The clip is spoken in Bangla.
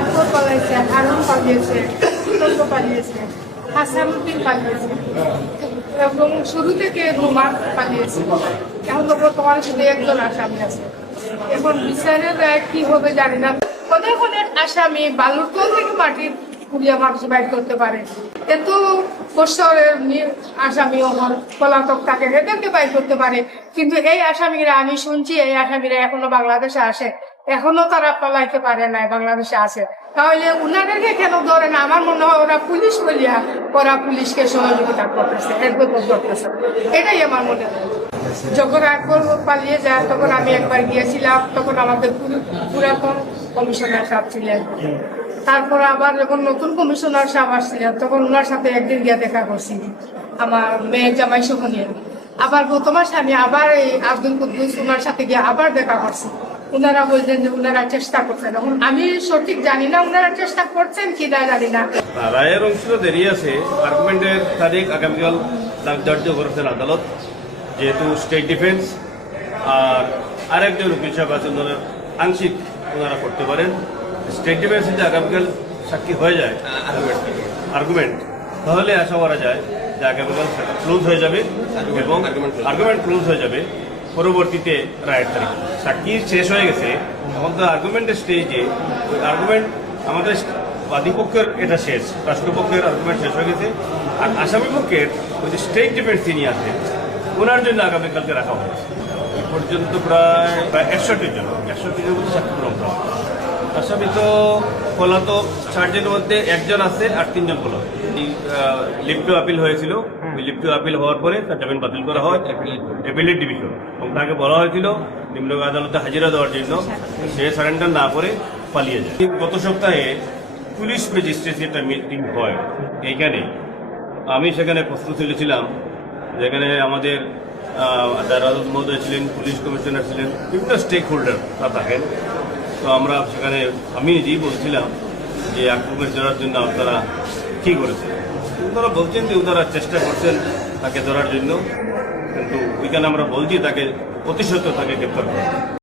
আকবর পালাইছে, হারুন পালিয়েছে, সুতন্ত্র পালিয়েছে, হাসানুদ্দিন পালিয়েছে এবং শুরু থেকে রুমার পালিয়েছে। এখন তো বর্তমানে শুধু একজন আসামি আছে। এখন বিচারের রায় কি হবে জানি না। অনেক অনেক আসামি বালুর তল থেকে মাটির পুড়িয়া মানুষ বাইর করতে পারে, এত বছরের আসামি আমার পলাতক থাকে, এদেরকে বাইর করতে পারে। কিন্তু এই আসামিরা, আমি শুনছি এই আসামিরা এখনো বাংলাদেশে আসে, এখনো তারা পলাইতে পারে না, বাংলাদেশে আসে। তাহলে উনাদেরকে কেন ধরে না? আমার মনে হয় ওরা পুলিশ বলিয়া ওরা পুলিশকে সহযোগিতা করতেছে, এডভোকেট করতেছে, এটাই আমার মনে হয়। যখন আকবর পালিয়ে যায় তখন আমি একবার গিয়েছিলাম, তখন আমাদের পুরাতন কমিশনার সাহেব ছিলেন। তারপর আবার যখন নতুন কমিশনার সাহেব আসছিলেন তখন ওনার সাথে একদিন গিয়ে দেখা করছি, আমার মেয়ের জামাই সহ নিয়ে। আবার গত মাসে আমি আবার এই আব্দুল কুদ্দুস ওনার সাথে গিয়ে আবার দেখা করছি। ওনারা বলছেন যে ওনারা চেষ্টা করছেন। এখন আমি সঠিক জানি না ওনারা চেষ্টা করছেন কি না জানি না। রায়ের অংশ দেরি আছে, আর্গুমেন্টের তারিখ আগামীকাল ধার্য করেছেন আদালত। যেহেতু স্টেট ডিফেন্স আর আরেকজন উকিল সাহেব আছেন, আংশিক ওনারা করতে পারেন। স্টেট ডিফেন্স যদি আগামীকাল সাক্ষী হয়ে যায় আর্গুমেন্ট, তাহলে আশা করা যায় যে আগামীকাল ক্লোজ হয়ে যাবে এবং আর্গুমেন্ট ক্লোজ হয়ে যাবে। পরবর্তীতে রায়ের তারিখ সাক্ষী শেষ হয়ে গেছে, এখন তো আর্গুমেন্টের স্টেজে আর্গুমেন্ট আমাদের বাদীপক্ষের এটা শেষ, রাষ্ট্রপক্ষের আর্গুমেন্ট শেষ হয়ে গেছে। আর আসামি পক্ষের ওই যে স্টেট ডিফেন্স তিনি আছেন, ওনার জন্য আগামীকালকে রাখা হয়েছে। এই পর্যন্ত প্রায় 61 জন মধ্যে সাক্ষী গ্রহণ করা হয়। আসামি তো পলাতক 4 জনের মধ্যে 1 জন আছে আর 3 জন পলাতক। লিভ টু আপিল হয়েছিল, ওই লিভ টু আপিল হওয়ার পরে তার জামিন বাতিল করা হয় অ্যাপিলেট ডিভিশন, এবং তাকে বলা হয়েছিল নিম্ন আদালতে হাজিরা দেওয়ার জন্য। সে সারেন্ডার না করে পালিয়ে যায়। গত সপ্তাহে পুলিশ ম্যাজিস্ট্রেসি একটা মিটিং হয় এইখানে, আমি সেখানে প্রস্তুত ছিলাম, যেখানে আমাদের রাজত মহোদয় ছিলেন, পুলিশ কমিশনার ছিলেন, বিভিন্ন স্টেক হোল্ডার তারা থাকেন। তো আমরা সেখানে আমি নিজেই বলছিলাম যে আক্রমণের ধরার জন্য আপনারা কী করেছেন। ওনারা বলছেন যে ওনারা চেষ্টা করছেন তাকে ধরার জন্য, কিন্তু ওইখানে আমরা বলছি তাকে প্রতিশত তাকে গ্রেপ্তার করা।